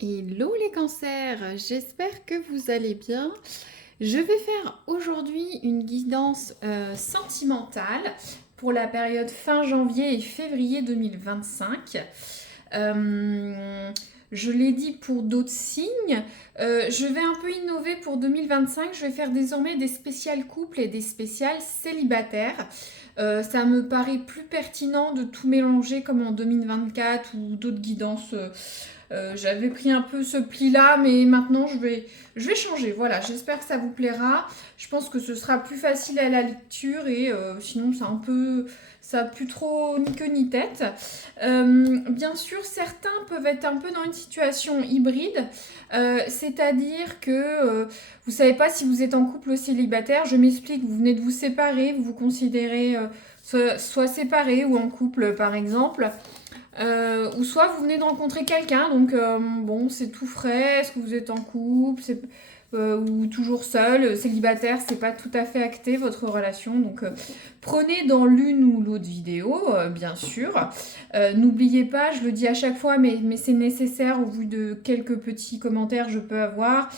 Hello les cancers, j'espère que vous allez bien. Je vais faire aujourd'hui une guidance sentimentale pour la période fin janvier et février 2025. Je l'ai dit pour d'autres signes. Je vais un peu innover pour 2025. Je vais faire désormais des spéciales couples et des spéciales célibataires. Ça me paraît plus pertinent de tout mélanger comme en 2024 ou d'autres guidances. J'avais pris un peu ce pli-là, mais maintenant je vais changer. Voilà, j'espère que ça vous plaira. Je pense que ce sera plus facile à la lecture et sinon ça a plus trop ni queue ni tête. Bien sûr, certains peuvent être un peu dans une situation hybride, c'est-à-dire que vous savez pas si vous êtes en couple ou célibataire. Je m'explique, vous venez de vous séparer, vous vous considérez soit séparé ou en couple par exemple. Ou soit vous venez de rencontrer quelqu'un, donc bon, c'est tout frais. Est-ce que vous êtes en couple ou toujours seul, célibataire, c'est pas tout à fait acté votre relation. Donc prenez dans l'une ou l'autre vidéo, bien sûr. N'oubliez pas, je le dis à chaque fois, mais c'est nécessaire au vu de quelques petits commentaires que je peux avoir.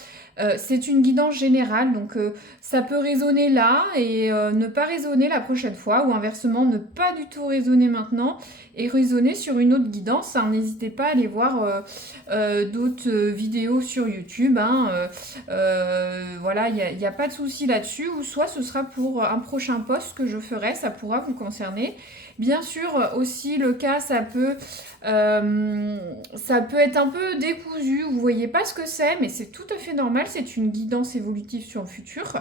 C'est une guidance générale, donc ça peut résonner là et ne pas résonner la prochaine fois, ou inversement, ne pas du tout résonner maintenant et raisonner sur une autre guidance. Hein. N'hésitez pas à aller voir d'autres vidéos sur YouTube. Hein. Voilà, il n'y a pas de souci là-dessus. Ou soit ce sera pour un prochain post que je ferai, ça pourra vous concerner. Bien sûr, aussi le cas, ça peut être un peu décousu. Vous voyez pas ce que c'est, mais c'est tout à fait normal. C'est une guidance évolutive sur le futur.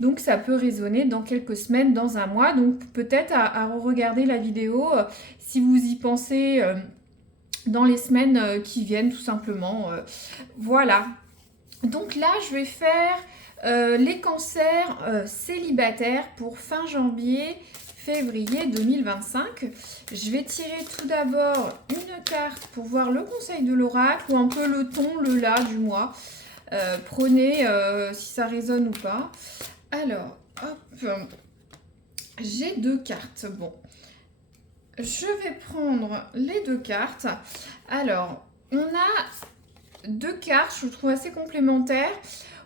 Donc ça peut résonner dans quelques semaines, dans un mois. Donc peut-être à regarder la vidéo si vous y pensez dans les semaines qui viennent, tout simplement. Voilà. Donc là, je vais faire les cancers célibataires pour fin janvier, février 2025. Je vais tirer tout d'abord une carte pour voir le conseil de l'oracle ou un peu le ton, le là du mois. Prenez si ça résonne ou pas. Alors, hop, j'ai deux cartes. Bon, je vais prendre les deux cartes. Alors, on a deux cartes, je trouve assez complémentaires.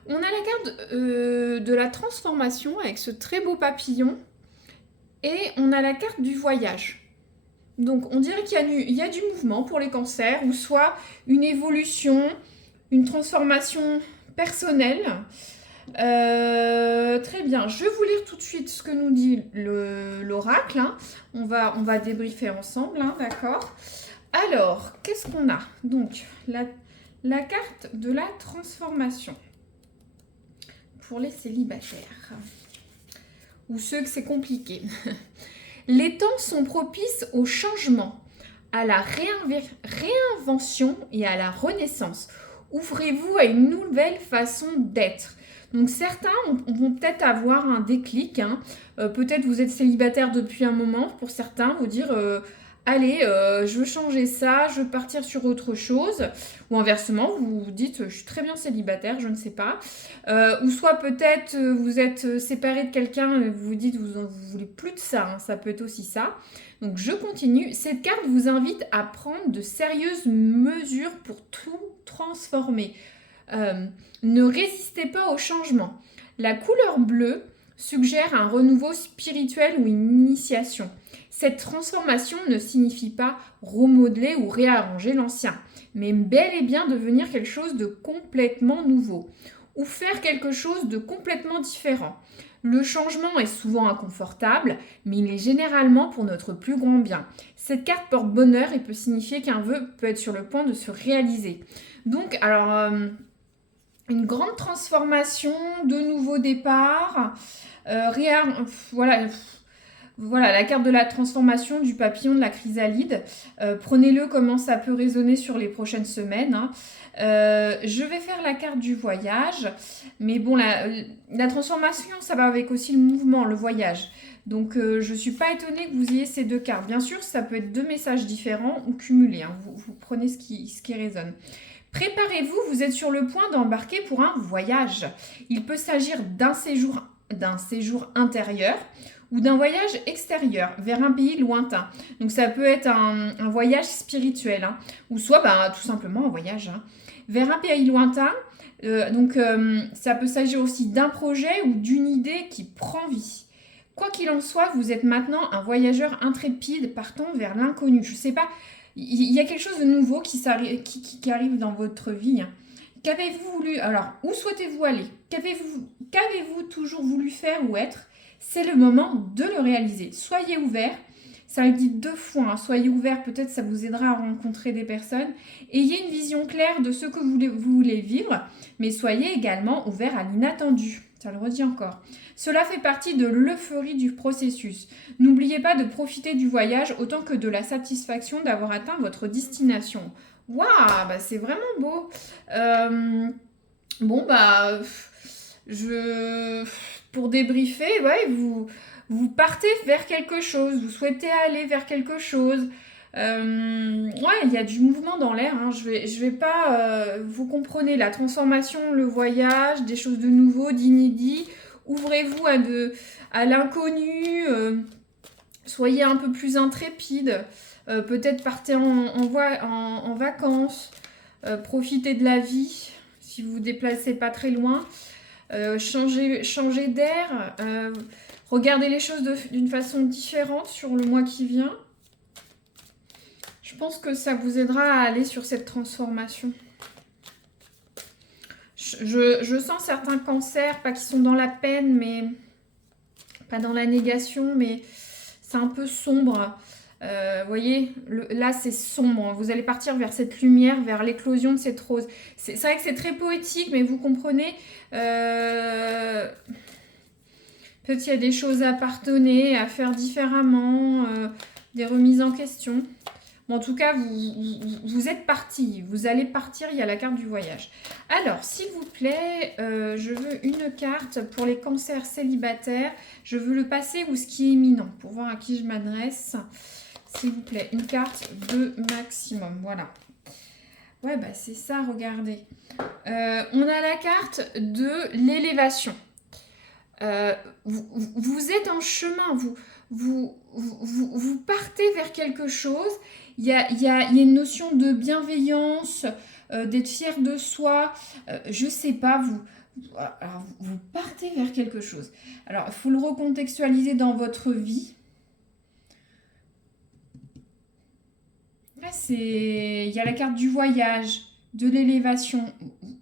On a la carte de la transformation avec ce très beau papillon. Et on a la carte du voyage. Donc, on dirait qu'il y a du mouvement pour les cancers, ou soit une évolution, une transformation personnelle. Très bien, je vais vous lire tout de suite ce que nous dit l'oracle. Hein. On va débriefer ensemble, hein, d'accord. Alors, qu'est-ce qu'on a? Donc, la carte de la transformation pour les célibataires. Ou ceux que c'est compliqué. Les temps sont propices au changement, à la réinvention et à la renaissance. Ouvrez-vous à une nouvelle façon d'être. Donc certains vont peut-être avoir un déclic. Hein. Peut-être vous êtes célibataire depuis un moment. Pour certains, vous dire allez, je veux changer ça, je veux partir sur autre chose. Ou inversement, vous vous dites je suis très bien célibataire, je ne sais pas. Ou soit peut-être vous êtes séparé de quelqu'un et vous vous dites vous voulez plus de ça. Hein. Ça peut être aussi ça. Donc je continue. Cette carte vous invite à prendre de sérieuses mesures pour tout transformer. Ne résistez pas au changement. La couleur bleue suggère un renouveau spirituel ou une initiation. Cette transformation ne signifie pas remodeler ou réarranger l'ancien, mais bel et bien devenir quelque chose de complètement nouveau ou faire quelque chose de complètement différent. Le changement est souvent inconfortable, mais il est généralement pour notre plus grand bien. Cette carte porte bonheur et peut signifier qu'un vœu peut être sur le point de se réaliser. Donc, alors, une grande transformation, de nouveaux départs, voilà. Voilà, la carte de la transformation du papillon de la chrysalide. Prenez-le comment ça peut résonner sur les prochaines semaines. Hein. Je vais faire la carte du voyage. Mais bon, la transformation, ça va avec aussi le mouvement, le voyage. Donc, je ne suis pas étonnée que vous ayez ces deux cartes. Bien sûr, ça peut être deux messages différents ou cumulés. Hein. Vous prenez ce qui résonne. Préparez-vous, vous êtes sur le point d'embarquer pour un voyage. Il peut s'agir d'un séjour intérieur ou d'un voyage extérieur vers un pays lointain. Donc ça peut être un voyage spirituel, hein, ou soit tout simplement un voyage vers un pays lointain. Ça peut s'agir aussi d'un projet ou d'une idée qui prend vie. Quoi qu'il en soit, vous êtes maintenant un voyageur intrépide partant vers l'inconnu. Je ne sais pas, il y a quelque chose de nouveau qui arrive dans votre vie. Qu'avez-vous voulu, alors, où souhaitez-vous aller? Qu'avez-vous toujours voulu faire ou être? C'est le moment de le réaliser. Soyez ouverts. Ça le dit 2 fois, hein. Soyez ouverts, peut-être ça vous aidera à rencontrer des personnes. Ayez une vision claire de ce que vous voulez vivre, mais soyez également ouverts à l'inattendu. Ça le redit encore. Cela fait partie de l'euphorie du processus. N'oubliez pas de profiter du voyage autant que de la satisfaction d'avoir atteint votre destination. Waouh, c'est vraiment beau. Pour débriefer, ouais, vous partez vers quelque chose, vous souhaitez aller vers quelque chose. Ouais, il y a du mouvement dans l'air, hein. Je vais pas... vous comprenez, la transformation, le voyage, des choses de nouveau, d'inédit. Ouvrez-vous à l'inconnu. Soyez un peu plus intrépide. Peut-être partez en vacances. Profitez de la vie si vous vous déplacez pas très loin. Changez d'air. Regardez les choses d'une façon différente sur le mois qui vient. Je pense que ça vous aidera à aller sur cette transformation. Je sens certains cancers, pas qui sont dans la peine, mais pas dans la négation, mais c'est un peu sombre. Vous voyez, là c'est sombre. Vous allez partir vers cette lumière, vers l'éclosion de cette rose. C'est vrai que c'est très poétique, mais vous comprenez. Peut-être il y a des choses à pardonner, à faire différemment, des remises en question. Bon, en tout cas, vous êtes parti. Vous allez partir, il y a la carte du voyage. Alors, s'il vous plaît, je veux une carte pour les cancers célibataires. Je veux le passé ou ce qui est imminent, pour voir à qui je m'adresse. S'il vous plaît, une carte de maximum. Voilà. Ouais, c'est ça, regardez. On a la carte de l'élévation. Vous êtes en chemin, vous partez vers quelque chose. Il y a une notion de bienveillance, d'être fier de soi. Je sais pas, vous partez vers quelque chose. Alors, il faut le recontextualiser dans votre vie. Là, il y a la carte du voyage, de l'élévation.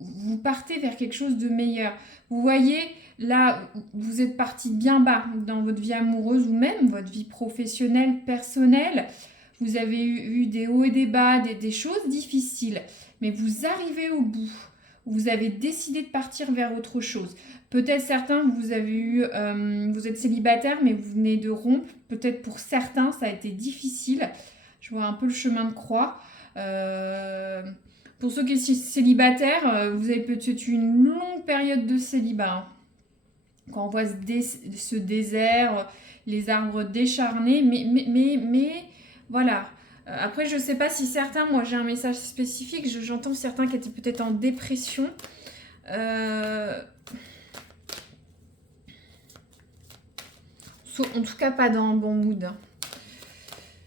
Vous partez vers quelque chose de meilleur. Vous voyez, là, vous êtes parti bien bas dans votre vie amoureuse ou même votre vie professionnelle, personnelle. Vous avez eu des hauts et des bas, des choses difficiles. Mais vous arrivez au bout. Vous avez décidé de partir vers autre chose. Peut-être certains, vous êtes célibataire, mais vous venez de rompre. Peut-être pour certains, ça a été difficile. Je vois un peu le chemin de croix. Pour ceux qui sont célibataires, vous avez peut-être une longue période de célibat. Quand on voit ce désert, les arbres décharnés, mais voilà. Après, je ne sais pas si certains, moi j'ai un message spécifique, j'entends certains qui étaient peut-être en dépression. En tout cas, pas dans un bon mood.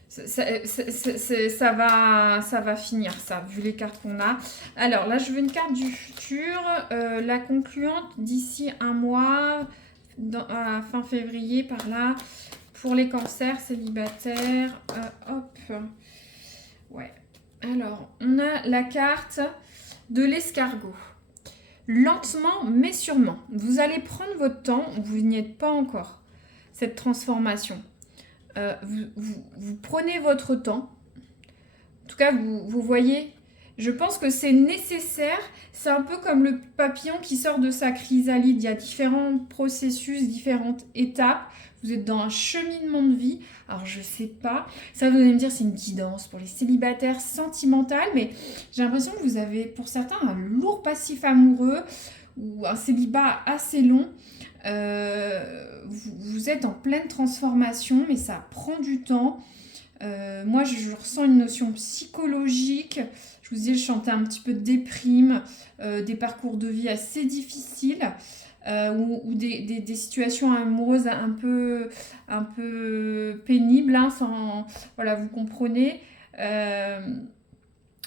Ça va finir, ça, vu les cartes qu'on a. Alors, là, je veux une carte du futur. La concluante d'ici un mois, à fin février, par là, pour les cancers célibataires. Hop. Ouais. Alors, on a la carte de l'escargot. Lentement, mais sûrement. Vous allez prendre votre temps, vous n'y êtes pas encore, cette transformation. Vous prenez votre temps. En tout cas, vous voyez, je pense que c'est nécessaire. C'est un peu comme le papillon qui sort de sa chrysalide. Il y a différents processus, différentes étapes. Vous êtes dans un cheminement de vie. Alors, je sais pas. Ça, vous allez me dire, c'est une guidance pour les célibataires sentimentales. Mais j'ai l'impression que vous avez, pour certains, un lourd passif amoureux ou un célibat assez long. Vous êtes en pleine transformation, mais ça prend du temps. Moi, je ressens une notion psychologique. Je vous disais, je sentais un petit peu de déprime, des parcours de vie assez difficiles. ou des situations amoureuses un peu pénibles, hein, voilà, vous comprenez.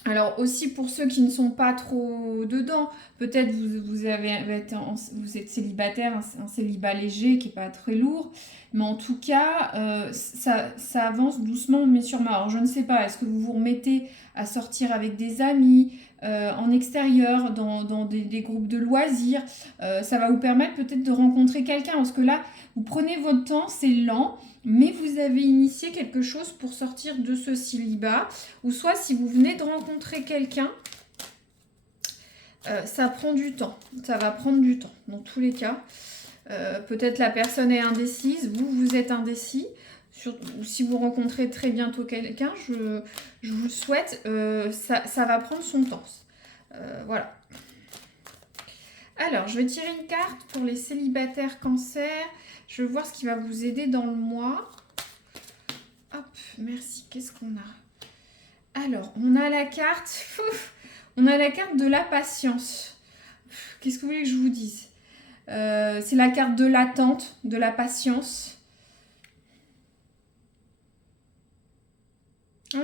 Alors aussi pour ceux qui ne sont pas trop dedans, peut-être vous êtes célibataire, un célibat léger qui n'est pas très lourd, mais en tout cas, ça avance doucement mais sûrement. Alors je ne sais pas, est-ce que vous vous remettez à sortir avec des amis en extérieur, dans des groupes de loisirs, ça va vous permettre peut-être de rencontrer quelqu'un, parce que là, vous prenez votre temps, c'est lent, mais vous avez initié quelque chose pour sortir de ce célibat. Ou soit si vous venez de rencontrer quelqu'un, ça prend du temps. Ça va prendre du temps dans tous les cas. Peut-être la personne est indécise, vous êtes indécis. Si vous rencontrez très bientôt quelqu'un, je vous le souhaite, ça va prendre son temps. Voilà. Alors, je vais tirer une carte pour les célibataires cancer. Je vais voir ce qui va vous aider dans le mois. Hop, merci. Qu'est-ce qu'on a? Alors, on a la carte... on a la carte de la patience. Qu'est-ce que vous voulez que je vous dise? C'est la carte de l'attente, de la patience. Je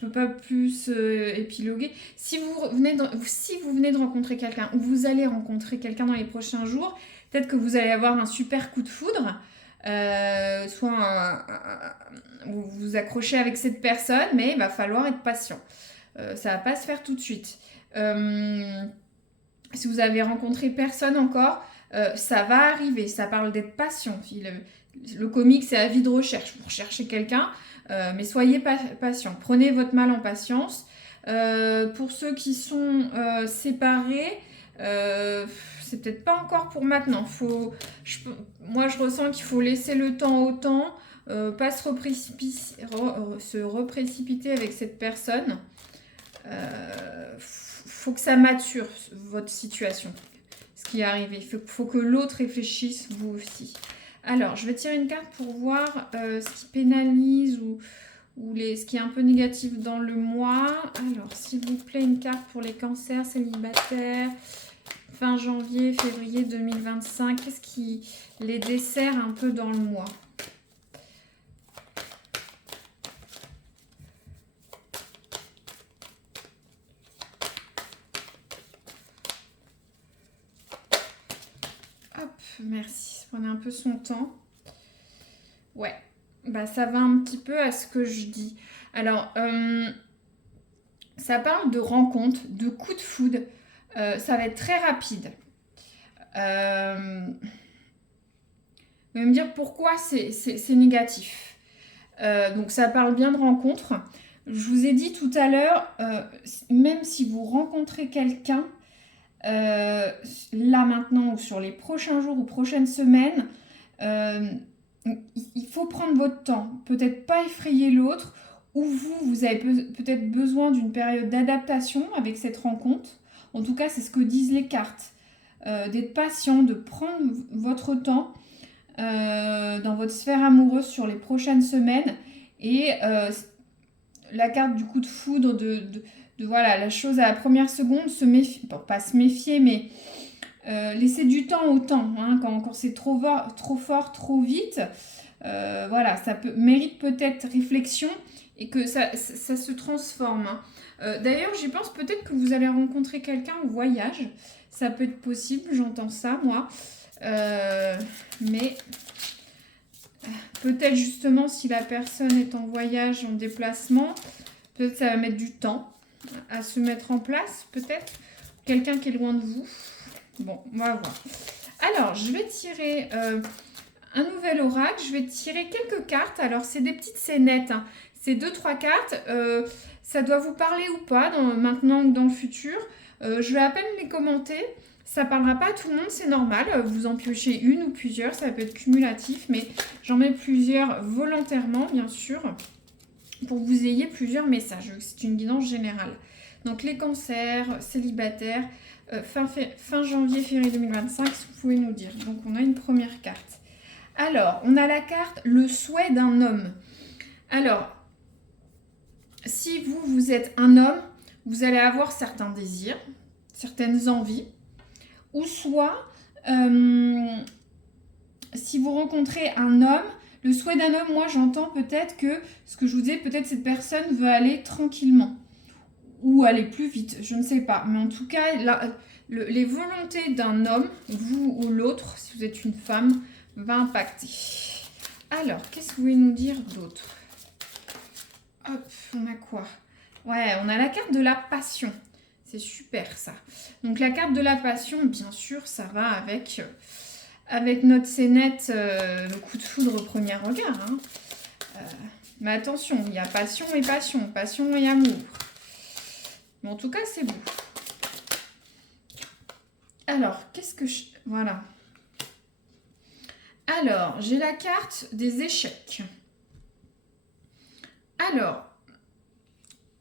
peux pas plus épiloguer. Si vous venez de rencontrer quelqu'un, ou vous allez rencontrer quelqu'un dans les prochains jours, peut-être que vous allez avoir un super coup de foudre. Soit vous vous accrochez avec cette personne, mais il va falloir être patient. Ça va pas se faire tout de suite. Si vous avez rencontré personne encore, ça va arriver. Ça parle d'être patient. Le comique, c'est avis de recherche. Vous recherchez quelqu'un, mais soyez patient. Prenez votre mal en patience. Pour ceux qui sont séparés, c'est peut-être pas encore pour maintenant. Moi, je ressens qu'il faut laisser le temps au temps, pas se reprécipiter avec cette personne. Faut que ça mature, votre situation, ce qui est arrivé. Il faut que l'autre réfléchisse, vous aussi. Alors, je vais tirer une carte pour voir ce qui pénalise ou ce qui est un peu négatif dans le mois. Alors, s'il vous plaît, une carte pour les cancers célibataires, fin janvier, février 2025. Qu'est-ce qui les dessert un peu dans le mois? Hop, merci. Prenez un peu son temps. Ouais, bah ça va un petit peu à ce que je dis. Alors, ça parle de rencontre, de coup de foudre. Ça va être très rapide. Vous allez me dire pourquoi c'est négatif. Donc ça parle bien de rencontre. Je vous ai dit tout à l'heure, même si vous rencontrez quelqu'un, là maintenant ou sur les prochains jours ou prochaines semaines, il faut prendre votre temps. Peut-être pas effrayer l'autre, ou vous avez peut-être besoin d'une période d'adaptation avec cette rencontre. En tout cas, c'est ce que disent les cartes. D'être patient, de prendre votre temps dans votre sphère amoureuse sur les prochaines semaines. Et la carte du coup de foudre, de voilà, la chose à la première seconde, se méfier, pas se méfier, mais laisser du temps au temps. Hein, quand c'est trop fort, trop vite, voilà, ça mérite peut-être réflexion et que ça se transforme. Hein. D'ailleurs, j'y pense, peut-être que vous allez rencontrer quelqu'un au voyage. Ça peut être possible, j'entends ça, moi. Mais peut-être justement, si la personne est en voyage, en déplacement, peut-être ça va mettre du temps à se mettre en place, peut-être. Quelqu'un qui est loin de vous. Bon, on va voir. Alors, je vais tirer un nouvel oracle. Je vais tirer quelques cartes. Alors, c'est des petites scénettes. Hein. C'est 2-3 cartes. Ça doit vous parler ou pas, maintenant ou dans le futur. Je vais à peine les commenter. Ça ne parlera pas à tout le monde, c'est normal. Vous en piochez une ou plusieurs. Ça peut être cumulatif, mais j'en mets plusieurs volontairement, bien sûr, pour que vous ayez plusieurs messages. C'est une guidance générale. Donc, les cancers, célibataires, fin janvier, février 2025, si vous pouvez nous dire. Donc, on a une première carte. Alors, on a la carte « Le souhait d'un homme ». Alors, si vous êtes un homme, vous allez avoir certains désirs, certaines envies, ou soit si vous rencontrez un homme, le souhait d'un homme, moi j'entends peut-être que, ce que je vous disais, peut-être cette personne veut aller tranquillement ou aller plus vite, je ne sais pas. Mais en tout cas, les volontés d'un homme, vous ou l'autre, si vous êtes une femme, va impacter. Alors, qu'est-ce que vous voulez nous dire d'autre? Hop, on a quoi? Ouais, on a la carte de la passion. C'est super ça. Donc la carte de la passion, bien sûr, ça va avec notre scénette, le coup de foudre au premier regard. Hein. Mais attention, il y a passion et passion, passion et amour. Mais en tout cas, c'est beau. Alors, qu'est-ce que je... Voilà. Alors, j'ai la carte des échecs. Alors,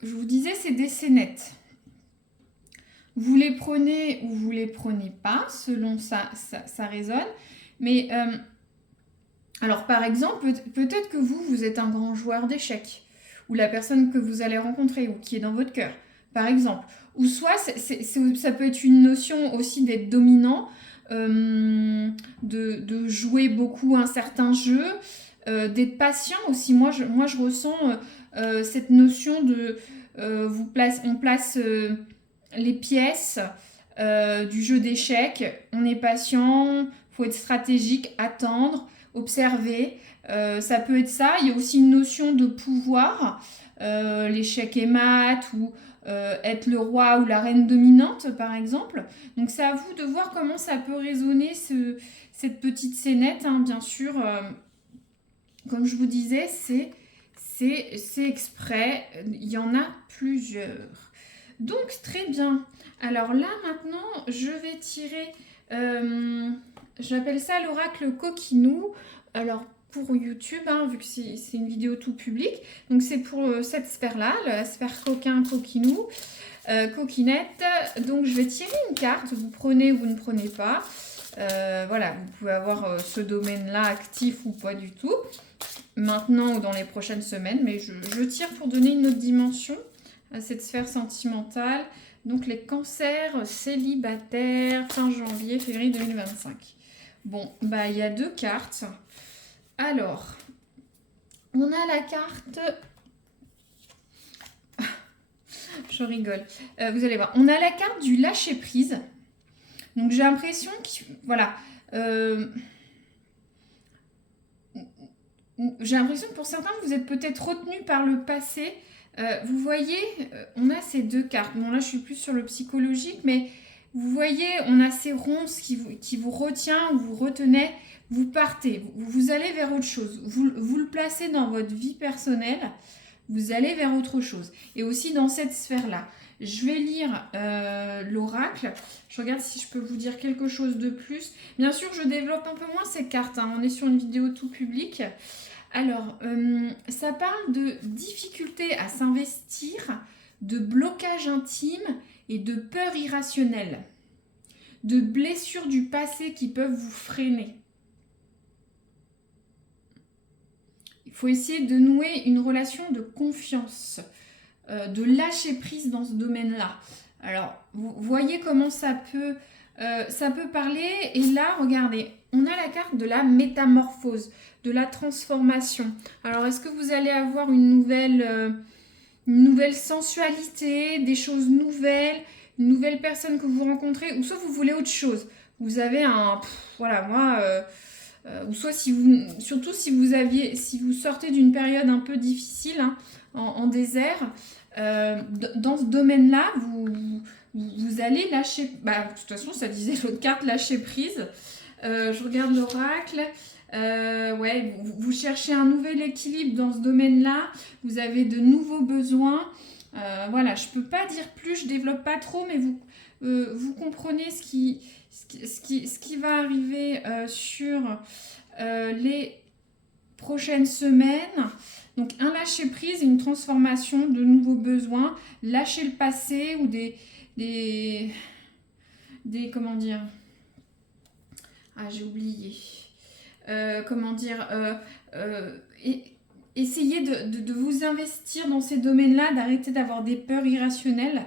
je vous disais, c'est des scénettes. Vous les prenez ou vous les prenez pas, selon ça résonne. Mais, alors par exemple, peut-être que vous êtes un grand joueur d'échecs, ou la personne que vous allez rencontrer, ou qui est dans votre cœur, par exemple. Ou soit, ça peut être une notion aussi d'être dominant, de jouer beaucoup un certain jeu, d'être patient aussi. Moi, je ressens cette notion de... on place les pièces du jeu d'échecs. On est patient, il faut être stratégique, attendre, observer. Ça peut être ça. Il y a aussi une notion de pouvoir. L'échec et mat ou être le roi ou la reine dominante, par exemple. Donc, c'est à vous de voir comment ça peut résonner cette petite scénette. Hein. Bien sûr, comme je vous disais, c'est exprès. Il y en a plusieurs. Donc, très bien. Alors là, maintenant, je vais tirer... j'appelle ça l'oracle coquinou. Alors, pour YouTube, hein, vu que c'est une vidéo tout public. Donc, c'est pour cette sphère-là, la sphère coquin, coquinou, coquinette. Donc, je vais tirer une carte. Vous prenez ou vous ne prenez pas. Voilà, vous pouvez avoir ce domaine-là actif ou pas du tout. Maintenant ou dans les prochaines semaines. Mais je tire pour donner une autre dimension à cette sphère sentimentale. Donc, les cancers célibataires, fin janvier, février 2025. Bon, bah, il y a 2 cartes. Alors, on a la carte... Je rigole. Vous allez voir. On a la carte du lâcher-prise. Donc, j'ai l'impression que... Voilà. J'ai l'impression que pour certains, vous êtes peut-être retenus par le passé. Vous voyez, on a ces 2 cartes. Bon, là, je suis plus sur le psychologique, mais vous voyez, on a ces ronces qui vous retient, ou vous retenez, vous partez, vous allez vers autre chose. Vous le placez dans votre vie personnelle, vous allez vers autre chose. Et aussi dans cette sphère-là. Je vais lire l'oracle. Je regarde si je peux vous dire quelque chose de plus. Bien sûr, je développe un peu moins ces cartes. Hein. On est sur une vidéo tout public. Alors, ça parle de difficulté à s'investir, de blocage intime et de peur irrationnelle, de blessures du passé qui peuvent vous freiner. Il faut essayer de nouer une relation de confiance, de lâcher prise dans ce domaine-là. Alors, vous voyez comment ça peut parler. Et là, regardez, on a la carte de la métamorphose, de la transformation. Alors, est-ce que vous allez avoir une nouvelle sensualité, des choses nouvelles, une nouvelle personne que vous rencontrez, ou soit vous voulez autre chose. Vous avez voilà, moi... ou soit surtout si vous sortez d'une période un peu difficile, hein, en désert, dans ce domaine-là, vous allez lâcher... Bah, de toute façon, ça disait l'autre carte, lâcher prise. Je regarde l'oracle. Ouais, vous cherchez un nouvel équilibre dans ce domaine-là. Vous avez de nouveaux besoins. Voilà, je ne peux pas dire plus, je ne développe pas trop, mais vous comprenez ce qui va arriver sur les prochaines semaines. Donc, un lâcher-prise et une transformation de nouveaux besoins. Lâcher le passé ou des comment dire... Ah, j'ai oublié. Comment dire... essayez de vous investir dans ces domaines-là, d'arrêter d'avoir des peurs irrationnelles.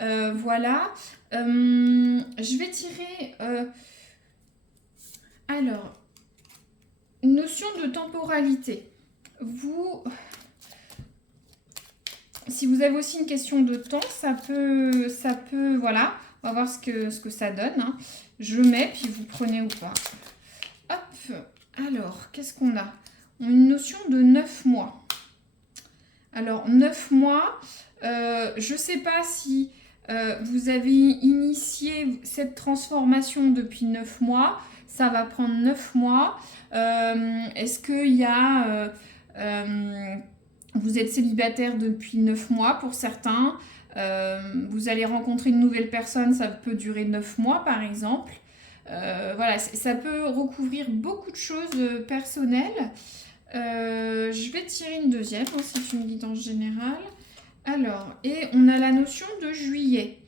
Voilà. Je vais tirer... alors, une notion de temporalité. Si vous avez aussi une question de temps, ça peut, voilà, on va voir ce que ça donne. Hein. Je mets, puis vous prenez ou pas. Hop, alors, qu'est-ce qu'on a? Une notion de 9 mois. Alors, 9 mois, je ne sais pas si vous avez initié cette transformation depuis 9 mois. Ça va prendre 9 mois. Est-ce qu'il y a... vous êtes célibataire depuis 9 mois pour certains. Vous allez rencontrer une nouvelle personne, ça peut durer 9 mois par exemple. Voilà, ça peut recouvrir beaucoup de choses personnelles. Je vais tirer une deuxième, hein, c'est une guidance générale. Alors, et on a la notion de juillet.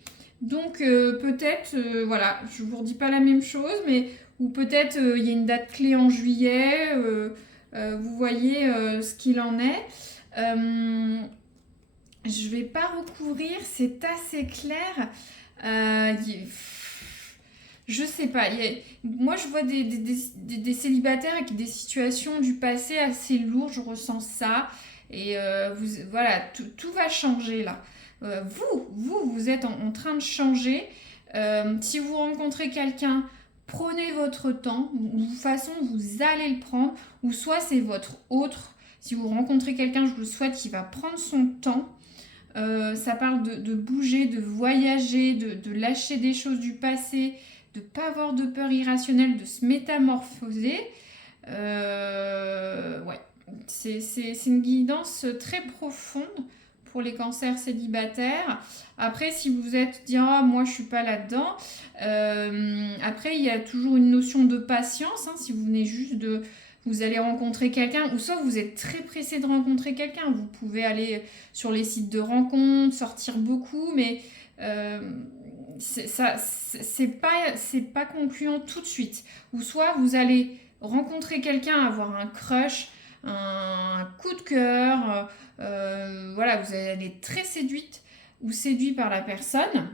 Donc peut-être, voilà, je ne vous redis pas la même chose, mais ou peut-être il y a une date clé en juillet, vous voyez ce qu'il en est. Je vais pas recouvrir, c'est assez clair. Je sais pas. Moi, je vois des célibataires avec des situations du passé assez lourdes. Je ressens ça. Et voilà, tout va changer là. Vous êtes en train de changer. Si vous rencontrez quelqu'un, prenez votre temps. De toute façon, vous allez le prendre. Ou soit c'est votre autre. Si vous rencontrez quelqu'un, je vous le souhaite, qui va prendre son temps. Ça parle de bouger, de voyager, de lâcher des choses du passé, de ne pas avoir de peur irrationnelle, de se métamorphoser. Ouais, c'est une guidance très profonde pour les cancers célibataires. Après, si vous êtes dit ah, moi je suis pas là-dedans, après il y a toujours une notion de patience. Hein, si vous venez juste de... Vous allez rencontrer quelqu'un, ou soit vous êtes très pressé de rencontrer quelqu'un. Vous pouvez aller sur les sites de rencontres, sortir beaucoup, mais c'est pas concluant tout de suite. Ou soit vous allez rencontrer quelqu'un, avoir un crush, un coup de cœur, voilà, vous allez être très séduite ou séduit par la personne,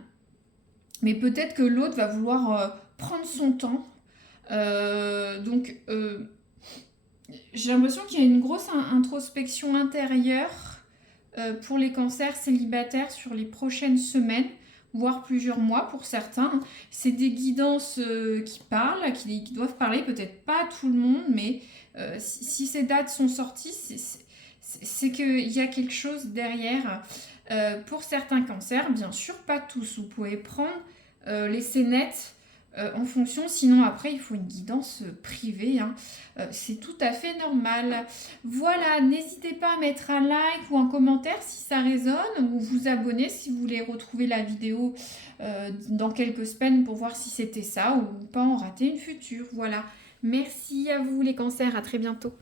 mais peut-être que l'autre va vouloir prendre son temps. Donc j'ai l'impression qu'il y a une grosse introspection intérieure pour les cancers célibataires sur les prochaines semaines, voire plusieurs mois pour certains. C'est des guidances qui parlent, qui doivent parler, peut-être pas à tout le monde, mais si ces dates sont sorties, c'est qu'il y a quelque chose derrière. Pour certains cancers, bien sûr, pas tous. Vous pouvez prendre les scénettes en fonction, sinon après il faut une guidance privée, hein. C'est tout à fait normal. Voilà, n'hésitez pas à mettre un like ou un commentaire si ça résonne, ou vous abonner si vous voulez retrouver la vidéo dans quelques semaines pour voir si c'était ça, ou pas en rater une future. Voilà, merci à vous les cancers, à très bientôt.